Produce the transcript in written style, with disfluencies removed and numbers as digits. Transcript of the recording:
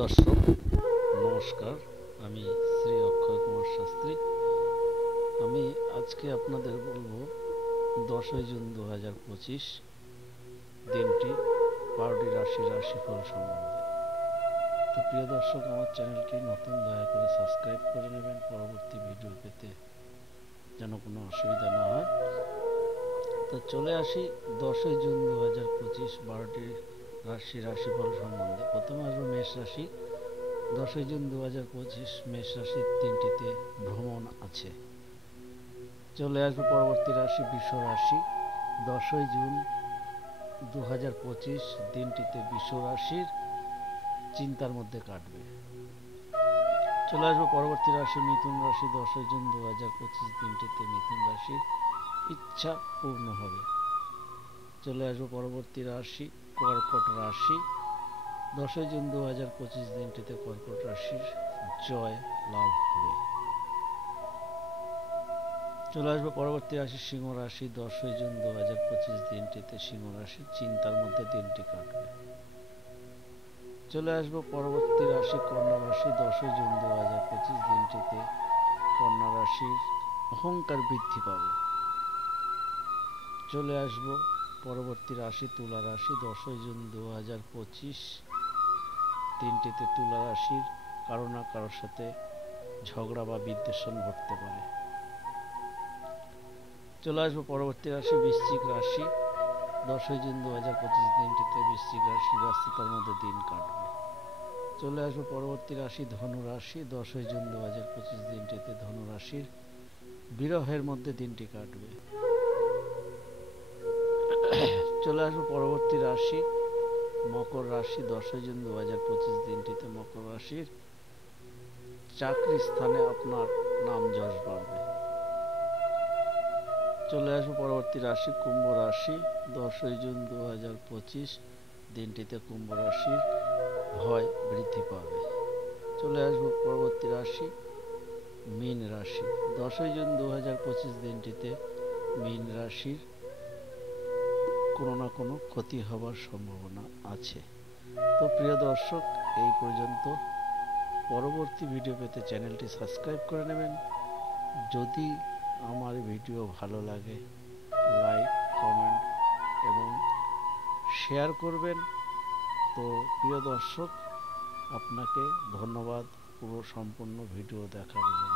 দর্শক নমস্কার, আমি শ্রী অক্ষয় কুমার শাস্ত্রী। আমি আজকে আপনাদের বলবো 10ই জুন 2025 দিনটি 12টি রাশির রাশিফল সম্বন্ধে। তো প্রিয় দর্শক, আমার চ্যানেলটি নতুন, দয়া করে সাবস্ক্রাইব করে নেবেন পরবর্তী ভিডিও পেতে যেন কোনো অসুবিধা না হয়। তো চলে আসি 10ই জুন 2025 12টি রাশিফল সম্বন্ধে। প্রথমে আসবো মেষ রাশি। 10ই জুন 2025 মেষ রাশির দিনটিতে ভ্রমণ আছে। চলে আসবে পরবর্তী রাশি বৃষ রাশি। 10ই জুন 2025 দিনটিতে বৃষ রাশির চিন্তার মধ্যে কাটবে। চলে আসবে পরবর্তী রাশি মিথুন রাশি। 10ই জুন 2025 দিনটিতে মিথুন রাশির ইচ্ছা পূর্ণ হবে। চলে আসবে পরবর্তী রাশি কর্কট রাশি। 10ই জুন 2025 দিনটিতে কর্কট রাশির জয় লাভ হবে। চলে আসবে পরবর্তী রাশি সিংহ রাশি। 10ই জুন 2025 দিনটিতে সিংহ রাশির চিন্তার মধ্যে দিনটি কাটবে। চলে আসবো পরবর্তী রাশি কন্যা রাশি। 10ই জুন 2025 দিনটিতে কন্যা রাশির অহংকার বৃদ্ধি পাবে। চলে আসবো পরবর্তী রাশি তুলা রাশি। 10ই জুন 2025 দিনটিতে তুলা রাশির কারো না কারোর সাথে ঝগড়া বা বিদ্বেষণ ঘটতে পারে। চলে আসবো পরবর্তী রাশি বৃশ্চিক রাশি। 10ই জুন 2025 দিনটিতে বৃশ্চিক রাশি ব্যস্ততার মধ্যে দিন কাটবে। চলে আসবো পরবর্তী রাশি ধনু রাশি। 10ই জুন 2025 দিনটিতে ধনু রাশির বিরহের মধ্যে দিনটি কাটবে। চলে আসবো পরবর্তী রাশি মকর রাশি। 10ই জুন 2025 দিনটিতে মকর রাশির চাকরি স্থানে আপনার নাম যশ বাড়বে। চলে আসবো পরবর্তী রাশি কুম্ভ রাশি। 10ই জুন 2025 দিনটিতে কুম্ভ রাশির ভয় বৃদ্ধি পাবে। চলে আসবো পরবর্তী রাশি মীন রাশি। 10ই জুন 2025 দিনটিতে মীন রাশির কোনো না কোনো ক্ষতি হবার সম্ভাবনা আছে। তো প্রিয় দর্শক, এই পর্যন্ত। পরবর্তী ভিডিও পেতে চ্যানেলটি সাবস্ক্রাইব করে নেবেন। যদি আমার ভিডিও ভালো লাগে লাইক, কমেন্ট এবং শেয়ার করবেন। তো প্রিয় দর্শক, আপনাকে ধন্যবাদ পুরো সম্পূর্ণ ভিডিও দেখার জন্য।